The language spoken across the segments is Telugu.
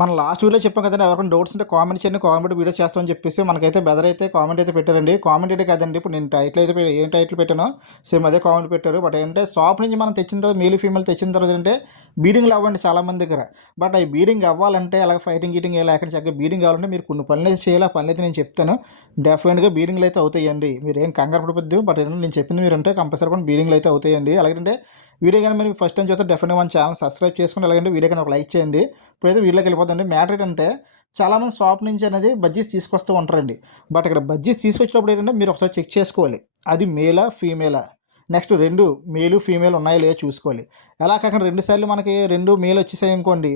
మన లాస్ట్ వీడియో చెప్పాం కదండి ఎవరికైనా డౌట్స్ ఉంటే కామెంట్ చేయండి కామెంట్ వీడియో చేస్తామని చెప్పేసి మనకైతే బెదర్ అయితే కామెంట్ అయితే పెట్టారండి. కామెంట్ అయితే కదండి ఇప్పుడు నేను టైటిల్ అయితే ఏం టైటిల్ పెట్టానో సేమ్ అదే కామెంట్ పెట్టారు. బట్ ఏంటంటే షాప్ నుంచి మనం తెచ్చిన తర్వాత మేలు ఫీమేల్ తెచ్చిన తర్వాత ఏంటంటే బీడింగ్లు అవ్వండి చాలామంది దగ్గర. బట్ అవి బీడింగ్ అవ్వాలంటే అలాగే ఫైటింగ్ గీటింగ్ లేకుండా చక్కగా బీడింగ్ కావాలంటే మీరు కొన్ని పనులు అయితే చేయాలి. ఆ పనులు అయితే నేను చెప్తాను. డెఫినెట్గా బీడింగ్లు అయితే అవుతాయండి. మీరు ఏం కంగారు పడిపోద్దు బట్ నేను చెప్పింది మీరు అంటే కంపల్సరీ కూడా బీడింగ్లు అయితే అవుతాయండి. అలాగంటే వీడియో కానీ మీరు ఫస్ట్ టైం చూస్తే డెఫినెట్గా మన ఛానల్ సబ్స్క్రైబ్ చేసుకుని అలాగే వీడియో కానీ ఒక లైక్ చేయండి. ఇప్పుడైతే వీడియోకి వెళ్ళిపోతుంది మ్యాటర్ ఏంటంటే చాలామంది షాప్ నుంచి అనేది బజ్జీస్ తీసుకొస్తూ ఉంటారండి. బట్ ఇక్కడ బజ్జీస్ తీసుకొచ్చినప్పుడు ఏంటంటే మీరు ఒకసారి చెక్ చేసుకోవాలి. అది మేలా ఫీమేలా నెక్స్ట్ రెండు మేలు ఫీమేల్ ఉన్నాయో లేదో చూసుకోవాలి. ఎలా కాకుండా రెండు సార్లు మనకి రెండు మేల్ వచ్చేసాయి అనుకోండి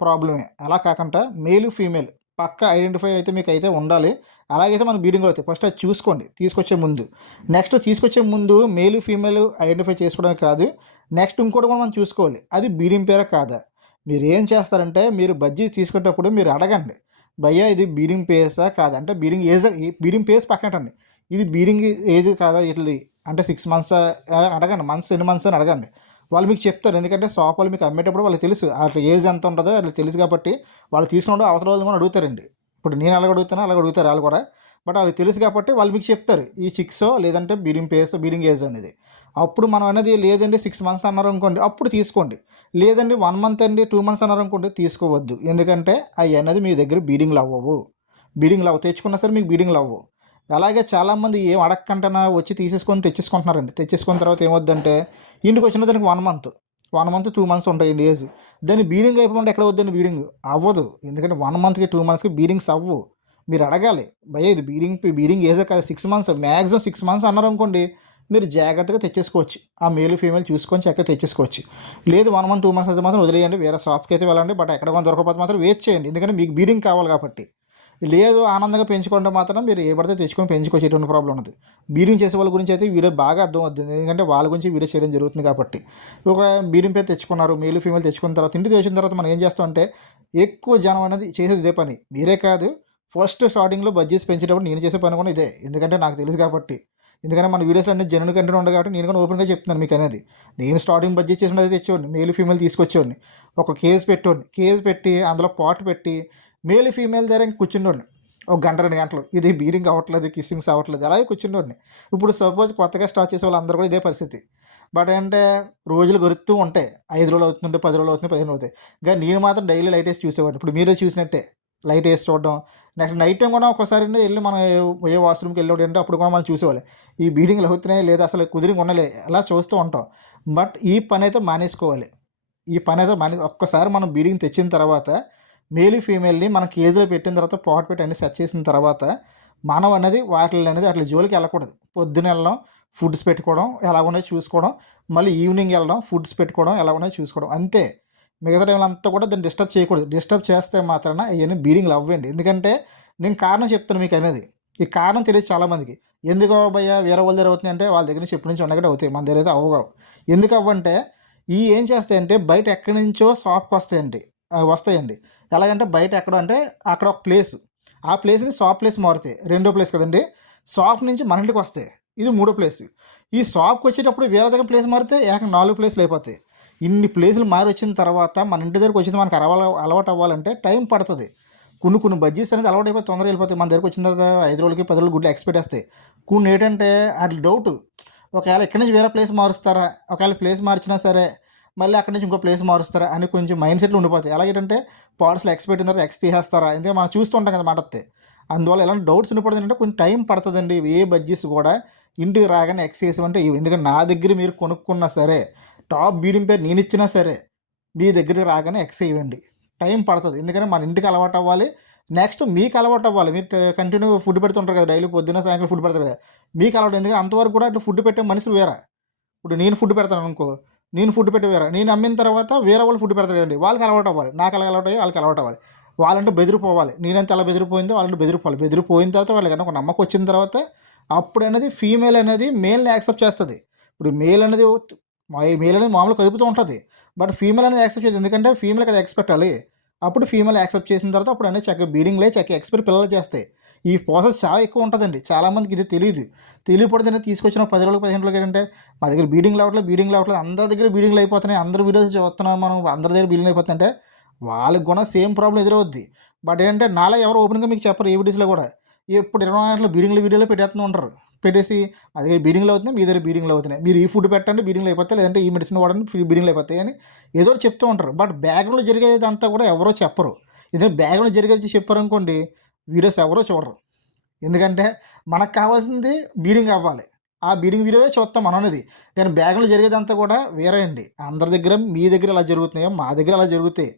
ప్రాబ్లమే అలా కాకుండా మేలు ఫీమేల్ పక్క ఐడెంటిఫై అయితే మీకు అయితే ఉండాలి. అలాగైతే మన బీడింగ్ అవుతాయి. ఫస్ట్ అది చూసుకోండి. తీసుకొచ్చే ముందు. నెక్స్ట్ తీసుకొచ్చే ముందు మేలు ఫీమేల్ ఐడెంటిఫై చేసుకోవడమే కాదు. నెక్స్ట్ ఇంకోటి కూడా మనం చూసుకోవాలి. అది బీడింగ్ పేరా కాదా? మీరు ఏం చేస్తారంటే మీరు బజ్జీ తీసుకునేటప్పుడు మీరు అడగండి. భయ్యా ఇది బీడింగ్ పేసా కాదా? అంటే బీడింగ్ ఏజ్ బీడింగ్ పేస్ పక్కనటండి ఇది బీడింగ్ ఏజ్ కాదా? ఇట్లది అంటే సిక్స్ మంత్స్ అడగండి. మంత్స్ ఎన్ని మంత్స్ అని అడగండి. వాళ్ళు మీకు చెప్తారు. ఎందుకంటే షాప్ వాళ్ళు మీకు అమ్మేటప్పుడు వాళ్ళకి తెలుసు. అట్లా ఏజ్ ఎంత ఉంటుందో అట్లా తెలుసు కాబట్టి వాళ్ళు తీసుకున్నప్పుడు అవసరం వాళ్ళు కూడా అడుగుతారండి. ఇప్పుడు నేను అలాగ అడుగుతాను అలాగ అడుగుతారు వాళ్ళు కూడా. బట్ వాళ్ళకి తెలుసు కాబట్టి వాళ్ళు మీకు చెప్తారు. ఈ సిక్సో లేదంటే బీడింగ్ పేస్ బీడింగ్ ఏజ్ అనేది. అప్పుడు మనం అనేది లేదండి సిక్స్ మంత్స్ అన్నారు అనుకోండి అప్పుడు తీసుకోండి. లేదండి వన్ మంత్ అండి టూ మంత్స్ అన్నారు అనుకోండి తీసుకోవద్దు. ఎందుకంటే అవి అనేది మీ దగ్గర బీడింగ్లు అవ్వవు. బీడింగ్లు అవ్వ తెచ్చుకున్నా సరే మీకు బీడింగ్లు అవ్వవు. అలాగే చాలామంది ఏం అడగకంటనా వచ్చి తీసేసుకొని తెచ్చేసుకుంటున్నారండి. తెచ్చేసుకున్న తర్వాత ఏమొద్దంటే ఇంటికి వచ్చిన దానికి one month one month two months ఉంటాయండి ఏజ్ దాన్ని బీడింగ్ అయిపోయింటే ఎక్కడ వద్దండి బీడింగ్ అవ్వదు. ఎందుకంటే వన్ మంత్కి టూ మంత్స్కి బీడింగ్స్ అవ్వు. మీరు అడగాలి. భయ ఇది బీడింగ్ బీడింగ్ ఏజే కాదు. Six months maximum six months అన్నారు అనుకోండి మీరు జాగ్రత్తగా తెచ్చేసుకోవచ్చు. ఆ మేల్ ఫీమేల్ చూసుకొని చక్కగా తెచ్చేసుకోవచ్చు. లేదు వన్ మంత్ టూ మంత్స్ అయితే మాత్రం వదిలేయండి. వేరే షాప్కి అయితే వెళ్ళండి. బట్ ఎక్కడ కొంత దొరకకపోతే మాత్రం వెయిట్ చేయండి. ఎందుకంటే మీకు బీడింగ్ కావాలి కాబట్టి. లేదు ఆనందంగా పెంచుకుంటే మాత్రం మీరు ఏ పడితే తెచ్చుకొని పెంచుకొచ్చేటువంటి ప్రాబ్లం ఉంది బీడింగ్ చేసే వాళ్ళ గురించి అయితే వీడియో బాగా అర్థం అవుతుంది. ఎందుకంటే వాళ్ళ గురించి వీడియో చేయడం జరుగుతుంది కాబట్టి. ఒక బీడింగ్ పేరు తెచ్చుకున్నారు మేలు ఫీమేల్ తెచ్చుకున్న తర్వాత ఇంటికి తెచ్చిన తర్వాత మనం ఏం చేస్తామంటే ఎక్కువ జనం అనేది చేసేది ఇదే పని. మీరే కాదు ఫస్ట్ స్టార్టింగ్లో బడ్జెట్స్ పెంచేటప్పుడు నేను చేసే పని కూడా ఇదే. ఎందుకంటే నాకు తెలుసు కాబట్టి. ఎందుకంటే మన వీడియోస్లో అన్ని జనుని కంటే ఉండదు కాబట్టి నేను కూడా ఓపెన్గా చెప్తున్నాను మీకు అనేది. నేను స్టార్టింగ్ బడ్జెట్ చేసినది తెచ్చేవాడిని మేలు ఫీమేల్ తీసుకొచ్చేవాడిని. ఒక కేజ్ పెట్టేవాడిని. కేజ్ పెట్టి అందులో పాట్ పెట్టి మేల్ ఫీమేల్ దగ్గర కూర్చుండోండి ఒక గంట రెండు గంటలు. ఇది బీడింగ్ అవ్వట్లేదు కిస్సింగ్స్ అవ్వట్లేదు అలాగే కూర్చుండోండి ఇప్పుడు సపోజ్ కొత్తగా స్టార్ట్ చేసే వాళ్ళందరూ కూడా ఇదే పరిస్థితి. బట్ అంటే రోజులు గొరుతూ ఉంటాయి ఐదు రోజులు అవుతుంటే పది రోజులు అవుతుంది పదిహేను అవుతాయి. కానీ నేను మాత్రం డైలీ లైట్ వేసి చూసేవాడిని. ఇప్పుడు మీరే చూసినట్టే లైట్ వేసి చూడడం. నెక్స్ట్ నైట్ టైం కూడా ఒకసారి వెళ్ళి మనం ఏ- వాష్రూమ్కి వెళ్ళి అంటే అప్పుడు కూడా మనం చూసేవాళ్ళు. ఈ బీడింగ్లు అవుతున్నాయి లేదా అసలు కుదిరింగ్ ఉండలే అలా చూస్తూ ఉంటాం. బట్ ఈ పని అయితే మానేసుకోవాలి. ఈ పని అయితే మానే ఒక్కసారి మనం బీడింగ్ తెచ్చిన తర్వాత మేలు ఫీమేల్ని మన కేజీలో పెట్టిన తర్వాత పాట్ పెట్టి అన్ని సెట్ చేసిన తర్వాత మనం అనేది వాటిని అనేది అట్లా జోలికి వెళ్ళకూడదు. పొద్దున వెళ్ళడం ఫుడ్స్ పెట్టుకోవడం ఎలా ఉన్నాయో చూసుకోవడం మళ్ళీ ఈవినింగ్ వెళ్ళడం ఫుడ్స్ పెట్టుకోవడం ఎలా ఉన్నాయో చూసుకోవడం. అంతే. మిగతా టైంలో అంతా కూడా దాన్ని డిస్టర్బ్ చేయకూడదు. డిస్టర్బ్ చేస్తే మాత్రాన అవన్నీ బీడింగ్లు అవ్వండి. ఎందుకంటే నేను కారణం చెప్తాను మీకు అనేది. ఈ కారణం తెలియదు చాలామందికి ఎందుకు భయ్యా వేరే వాళ్ళ దగ్గర అవుతుంది అంటే వాళ్ళ దగ్గర నుంచి ఎప్పటి నుంచి ఉండగా అవుతాయి. మన దగ్గర అయితే అవ్వవు. ఎందుకు అవ్వంటే ఈ ఏం చేస్తాయంటే బయట ఎక్కడి నుంచో షాప్కి వస్తాయండి. వస్తాయండి. ఎలాగంటే బయట ఎక్కడ అంటే అక్కడ ఒక ప్లేస్. ఆ ప్లేస్ని షాప్ ప్లేస్ మారుతాయి. రెండో ప్లేస్ కదండి. షాప్ నుంచి మన ఇంటికి వస్తాయి. ఇది మూడో ప్లేస్. ఈ షాప్కి వచ్చేటప్పుడు వేరే దగ్గర ప్లేస్ మారితే ఏకంగా నాలుగు ప్లేస్లు అయిపోతాయి. ఇన్ని ప్లేసులు మారి వచ్చిన తర్వాత మన ఇంటి దగ్గరకు వచ్చింది మనకు అలవా అలవాటు అవ్వాలంటే టైం పడుతుంది. కొన్ని కొన్ని బజ్జీస్ అనేది అలవాటు అయిపోయి తొందరగా వెళ్ళిపోతాయి. మన దగ్గరకు వచ్చిన తర్వాత ఐదు రోజులకి పది రోజులు గుడ్లు ఎక్స్పెక్ట్ వేస్తాయి కొన్ని ఏంటంటే అది డౌట్ ఒకవేళ ఇక్కడి నుంచి వేరే ప్లేస్ మారుస్తారా? ఒకవేళ ప్లేస్ మార్చినా సరే మళ్ళీ అక్కడి నుంచి ఇంకో ప్లేస్ మారుస్తారా అని కొంచెం మైండ్ సెట్లు ఉండిపోతాయి. ఎలాగంటే పార్ట్స్లో ఎక్స్ పెట్టిన తర్వాత ఎక్స్ తీసేస్తారా? ఎందుకంటే మనం చూస్తుంటాం కదా మాట అందువల్ల ఎలాంటి డౌట్స్ ఉండిపోతుంది కొంచెం టైం పడుతుందండి. ఏ బడ్జెస్ కూడా ఇంటికి రాగానే ఎక్స్ చేసామంటే ఎందుకంటే నా దగ్గర మీరు కొనుక్కున్నా సరే టాప్ బీడింగ్ పేరు నేను ఇచ్చినా సరే మీ దగ్గరికి రాగానే ఎక్స్ ఇవ్వండి టైం పడుతుంది. ఎందుకంటే మన ఇంటికి అలవాటు అవ్వాలి. నెక్స్ట్ మీకు అలవాటు అవ్వాలి. మీరు కంటిన్యూ ఫుడ్ పెడుతుంటారు కదా డైలీ పొద్దున్న సాయంత్రం ఫుడ్ పెడతారు కదా. మీకు అలవాటు. ఎందుకంటే అంతవరకు కూడా అట్లా ఫుడ్ పెట్టే మనిషి వేరా. ఇప్పుడు నేను ఫుడ్ పెడతాను అనుకో నేను ఫుడ్ పెట్టి వేరే. నేను అమ్మిన తర్వాత వేరే వాళ్ళు ఫుడ్ పెడతారు కదండి వాళ్ళకి అలవాటు అవ్వాలి. నాకు అలా అలవాటు అయ్యి వాళ్ళకి అలవాటు అవ్వాలి. వాళ్ళంటే బెదిరిపోవాలి. నేనంత అలా బెదిరిపోయిందో వాళ్ళంటే బెదిరిపోవాలి. బెదిరిపోయిన తర్వాత వాళ్ళకి ఒక నమ్మకం వచ్చిన తర్వాత అప్పుడు అనేది ఫీమేల్ అనేది మేల్ని యాక్సెప్ట్ చేస్తుంది. ఇప్పుడు మేల్ అనేది మేల్ అనేది మామూలు కదుపుతూ ఉంటుంది. బట్ ఫీమేల్ అనేది యాక్సెప్ట్ చేస్తుంది ఎందుకంటే ఫీమేల్ కదా ఎక్స్పెక్ట్ అవ్వాలి. అప్పుడు ఫీమేల్ యాక్సెప్ట్ చేసిన తర్వాత అప్పుడు అనేది చక్క బీడింగ్లే చక్క ఎక్స్పెక్ట్ పిల్లలు చేస్తాయి. ఈ ప్రాసెస్ చాలా ఎక్కువ ఉంటుందండి. చాలామందికి ఇది తెలియదు తెలియపడితేనే తీసుకొచ్చిన పది రోజులు పదిహేను రోజులు ఏంటంటే మా దగ్గర బీడింగ్ అవ్వట్లేదు బీడింగ్ అవ్వట్లేదు అందరి దగ్గర బీడింగ్లు అయిపోతున్నాయి అందరు వీడియోస్ చూస్తున్నాం మనం అందరి దగ్గర బీడింగ్ అయిపోతుందంటే వాళ్ళకి కూడా సేమ్ ప్రాబ్లం ఎదురవుద్ది. బట్ ఏంటంటే నాలా ఎవరు ఓపెన్గా మీకు చెప్పరు ఏ వీడియోస్లో కూడా. ఎప్పుడు ఇరవై నాలుగు బీడింగ్లు వీడియోలో పెట్టేస్తూ ఉంటారు. పెట్టేసి అదే బీడింగ్లు అవుతున్నాయి మీ దగ్గర బీడింగ్లు అవుతున్నాయి. మీరు ఈ ఫుడ్ పెట్టండి బీడింగ్లు అయిపోతాయి లేదంటే ఈ మెడిసిన్ వాడండి బీడింగ్లు అయిపోతాయి అని ఏదో చెప్తూ ఉంటారు. బట్ బ్యాక్గ్రౌండ్లో జరిగేదంతా కూడా ఎవరో చెప్పరు. ఇదే బ్యాక్గ్రౌండ్ జరిగేది చెప్పారు అనుకోండి వీడియోస్ ఎవరో చూడరు. ఎందుకంటే మనకు కావాల్సింది బీడింగ్ అవ్వాలి. ఆ బీడింగ్ వీడియోవే చూస్తాం మనం అనేది కానీ బ్యాగ్లో జరిగేదంతా కూడా వేరే అండి. అందరి దగ్గర మీ దగ్గర అలా జరుగుతున్నాయో మా దగ్గర అలా జరుగుతాయి.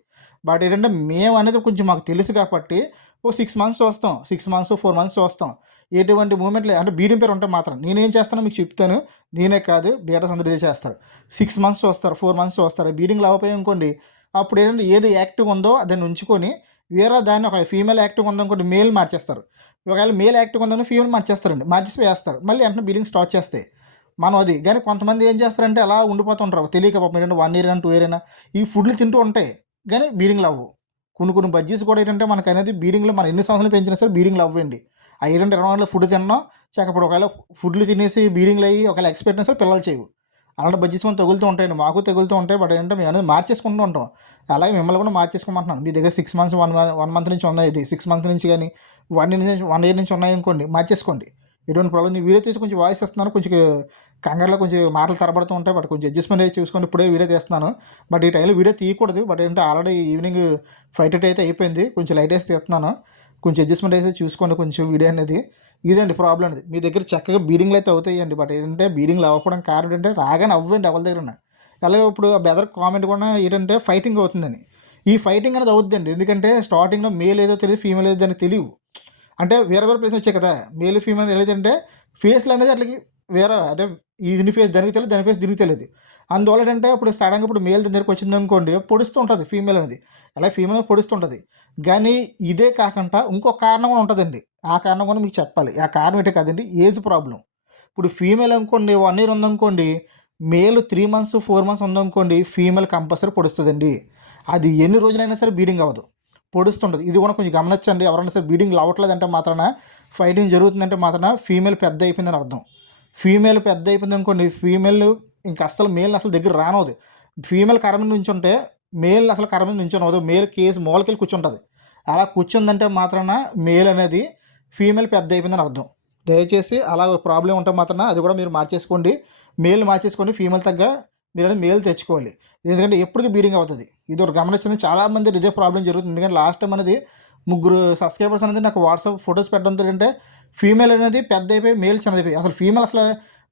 బట్ ఏంటంటే మేము అనేది కొంచెం మాకు తెలుసు కాబట్టి ఓ సిక్స్ మంత్స్ చూస్తాం. సిక్స్ మంత్స్ ఫోర్ మంత్స్ చూస్తాం. ఎటువంటి మూమెంట్లు అంటే బీడింగ్ పేరు ఉంటే మాత్రం నేనేం చేస్తానో మీకు చెప్తాను. నేనే కాదు బీటర్స్ అందరూ చేస్తారు. సిక్స్ మంత్స్ చూస్తారు ఫోర్ మంత్స్ చూస్తారు. బీడింగ్ అవ్వపోయి అనుకోండి అప్పుడు ఏంటంటే ఏది యాక్టివ్ ఉందో దాన్ని ఉంచుకొని వేరే దాన్ని ఒక ఫీమేల్ యాక్టివ్ ఉందనుకోండి మేల్ మార్చేస్తారు. ఒకవేళ మేల్ యాక్టివ్ ఉందని ఫీమేల్ మార్చేస్తారండి. మార్చేసి వేస్తారు మళ్ళీ వెంటనే బీడింగ్ స్టార్ట్ చేస్తాయి మనం అది. కానీ కొంతమంది ఏం చేస్తారంటే అలా ఉండిపోతుంటారు. తెలియక పాపం ఏంటంటే వన్ ఇయర్ అయినా టూ ఇయర్ అయినా ఈ ఫుడ్లు తింటూ ఉంటాయి కానీ బీడింగ్లు అవ్వు కొన్ని కొన్ని బజ్జీస్ కూడా ఏంటంటే మనకు అనేది బీడింగ్లో మనం ఎన్ని సంవత్సరాలు పెంచినా సరే బీడింగ్లు అవ్వండి ఆ ఏంటంటే ఇరవై ఫుడ్ తిన్నాం. చక్కప్పుడు ఒకవేళ ఫుడ్లు తినేసి బీడింగ్లు అయ్యి ఒకవేళ ఎక్స్పెక్ట్ అయినా సరే పిల్లలు చేయవు. అలాంటి బజ్జీస్ మనం తగులుతూ ఉంటాయి. మాకు తగులుతూ ఉంటాయి. బట్ ఏంటంటే మేము అనేది మార్చేసుకుంటూ ఉంటాం. అలాగే మిమ్మల్ని కూడా మార్చేసుకోమంటున్నాను. మీ దగ్గర six months one one month నుంచి ఉన్నాయి ఇది. సిక్స్ మంత్ నుంచి కానీ వన్ ఇయర్ నుంచి వన్ ఇయర్ నుంచి ఉన్నాయి అనుకోండి మార్చేసుకోండి. ఎటువంటి ప్రాబ్లం వీడియో తీసి కొంచెం వాయిస్ ఇస్తున్నాను. కొంచెం కంగారులో కొంచెం మాటలు తరబడుతూ ఉంటాయి. బట్ కొంచెం అడ్జస్ట్మెంట్ అయితే చూసుకొని ఇప్పుడే వీడియో తీస్తున్నాను. బట్ ఈ టైంలో వీడియో తీయకూడదు. బట్ ఏంటంటే ఆల్రెడీ ఈవినింగ్ ఫైవ్ థర్టీ అయితే అయిపోయింది. కొంచెం లైట్ వేసి తీస్తున్నాను. కొంచెం అడ్జస్ట్మెంట్ అయితే చూసుకోండి. కొంచెం వీడియో అనేది. ఇదండి ప్రాబ్లం అనేది? మీ దగ్గర చక్కగా బీడింగ్లు అయితే అవుతాయండి. బట్ ఏంటంటే బీడింగ్లు అవ్వకపోవడం కారణం ఏంటంటే రాగానే అవ్వండి ఎవరి దగ్గర అలాగే ఇప్పుడు ఆ బెదర్ కామెంట్ కూడా ఏంటంటే ఫైటింగ్ అవుతుందని. ఈ ఫైటింగ్ అనేది అవుతుందండి ఎందుకంటే స్టార్టింగ్లో మేల్ ఏదో తెలియదు ఫీమేల్ ఏదో దానికి తెలియవు. అంటే వేరే వేరే ప్లేస్ వచ్చాయి కదా. మేల్ ఫీమేల్ ఏదంటే ఫేస్లు అనేది అట్లకి వేరే అంటే దీని ఫేస్ దానికి తెలియదు దాని ఫేస్ దీనికి తెలియదు. అందువల్ల ఏంటంటే ఇప్పుడు సడన్గా ఇప్పుడు మేల్ దగ్గరికి వచ్చింది అనుకోండి పొడుస్తూ ఉంటుంది ఫీమేల్ అనేది. అలా ఫీమేల్ పొడుస్తుంటుంది కానీ ఇదే కాకుండా ఇంకో కారణం కూడా ఉంటుందండి. ఆ కారణం కూడా మీకు చెప్పాలి. ఆ కారణం ఏంటో కదండి? ఏజ్ ప్రాబ్లం ఇప్పుడు ఫీమేల్ అనుకోండి వన్ ఇయర్ ఉందనుకోండి male three months four months ఉందనుకోండి ఫీమేల్ కంపల్సరీ పొడుస్తుందండి. అది ఎన్ని రోజులైనా సరే బీడింగ్ అవ్వదు. పొడుస్తుంటుంది. ఇది కూడా కొంచెం గమనించండి. ఎవరైనా సరే బీడింగ్ అవ్వట్లేదంటే మాత్రాన ఫైటింగ్ జరుగుతుందంటే మాత్రాన ఫీమేల్ పెద్ద అయిపోయిందని అర్థం. ఫీమేల్ పెద్ద అయిపోయింది అనుకోండి ఫీమేల్ ఇంకా అస్సలు మేల్ అసలు దగ్గర రానవదు. ఫీమేల్ కర్మ నుంచి ఉంటే మేల్ అసలు కర్మ నుంచి అవ్వదు. మేల్ కేసు మూలకెళ్ళి కూర్చుంటుంది. అలా కూర్చుందంటే మాత్రాన మేల్ అనేది ఫీమేల్ పెద్ద అయిపోయిందని అర్థం. దయచేసి అలా ప్రాబ్లం ఉంటే మాత్రాన అది కూడా మీరు మార్చేసుకోండి. మేల్ మార్చేసుకోండి ఫీమేల్ తగ్గ మీరు అనేది మేల్ తెచ్చుకోవాలి. ఎందుకంటే ఎప్పటికీ బీడింగ్ అవుతుంది. ఇది ఒక గమనించింది చాలామంది ఇదే ప్రాబ్లం జరుగుతుంది. ఎందుకంటే లాస్ట్ టైం అనేది ముగ్గురు సబ్స్క్రైబర్స్ అనేది నాకు వాట్సాప్ ఫొటోస్ పెట్టడం ఏంటంటే ఫీమేల్ అనేది పెద్ద అయిపోయి మేల్ చిన్నదైపోయి అసలు ఫీమేల్ అసలు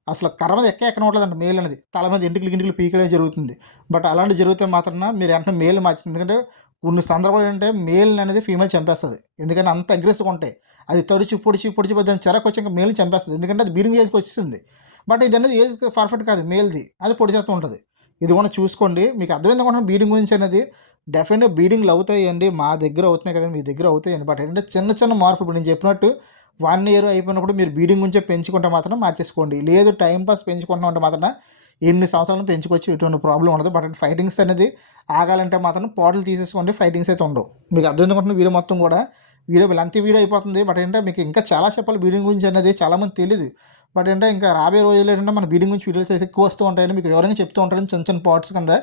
అసలు కర్మ ఎక్క ఎక్కడ ఉండలేదండి మేల్ అనేది. తల మీద ఇంటికి ఇంటికి పీకడం జరుగుతుంది. బట్ అలాంటి జరిగితే మాత్రం మీరు వెంటనే మేల్ మార్చింది ఎందుకంటే కొన్ని సందర్భాలు ఏంటంటే మేల్ అనేది ఫీమేల్ చంపేస్తుంది. ఎందుకంటే అంత అగ్రెసివ్గా ఉంటాయి. అది తడిచి పొడిచి పొడిచి దాని చెరకు వచ్చి ఇంకా మేల్ చంపేస్తుంది. ఎందుకంటే అది బీడింగ్ ఏజ్కి వచ్చేసింది. బట్ ఇది అనేది ఏజ్ పర్ఫెక్ట్ కాదు. మేల్ది. అది పొడి చేస్తూ ఉంటుంది. ఇది కూడా చూసుకోండి. మీకు అర్థమైంది కూడా బీడింగ్ గురించి అనేది. డెఫినెట్గా బీడింగ్లు అవుతాయండి. మా దగ్గర అవుతున్నాయి కదా మీ దగ్గర అవుతాయండి. బట్ ఏంటంటే చిన్న చిన్న మార్పులు. నేను చెప్పినట్టు వన్ ఇయర్ అయిపోయినప్పుడు మీరు బీడింగ్ గురించి పెంచుకుంటే మాత్రం మార్చేసుకోండి. లేదు టైం పాస్ పెంచుకుంటున్నామంటే మాత్రం ఎన్ని సంవత్సరాలు పెంచుకోవచ్చు ఎటువంటి ప్రాబ్లం ఉండదు. బట్ ఫైటింగ్స్ అనేది ఆగాలంటే మాత్రం పోటలు తీసేసుకోండి. ఫైటింగ్స్ అయితే ఉండవు. మీకు అర్థం ఎందుకుంటున్న వీడియో మొత్తం కూడా. వీడియో లెంత్ వీడియో అయిపోతుంది. బట్ ఏంటంటే మీకు ఇంకా చాలా చెప్పాలి. బీడింగ్ గురించి అనేది చాలామంది తెలియదు బట్ ఏంటంటే ఇంకా రాబోయే రోజుల్లో ఏంటంటే మన బీడింగ్ గురించి వీడియోస్ అయితే ఎక్కువ వస్తూ ఉంటాయని మీకు ఎవరైనా చెప్తూ ఉంటారని చిన్న చిన్న పార్ట్స్ కింద.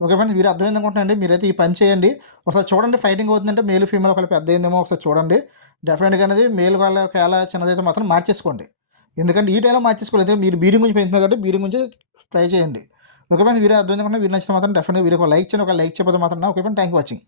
ఓకే ఫ్రెండ్స్ మీరు అర్థమైంది అనుకుంటున్నాండి మీరైతే ఈ పని చేయండి. ఒకసారి చూడండి ఫైటింగ్ అవుతుందంటే మేలు ఫీమేల్ ఒకవేళ పెద్ద అయిందేమో ఒకసారి చూడండి. డెఫినెట్గా అనేది మేల్ వాళ్ళ ఒకవేళ చిన్నదైతే మాత్రం మార్చేసుకోండి. ఎందుకంటే ఈ టైంలో మార్చేసుకోలేదు మీరు బీడింగ్ గురించి పెంచుతున్నారు కాబట్టి బీడింగ్ గురించి ట్రై చేయండి. ఓకే ఫ్రెండ్స్ వీడియో అర్థమైంది అనుకుంటే వీడియో నచ్చితే మాత్రం డెఫినెట్గా వీడియో లైక్ చేయండి. ఒక లైక్ చేయకపోతే మాత్రం ఓకే ఫ్రెండ్ థ్యాంక్ వాచింగ్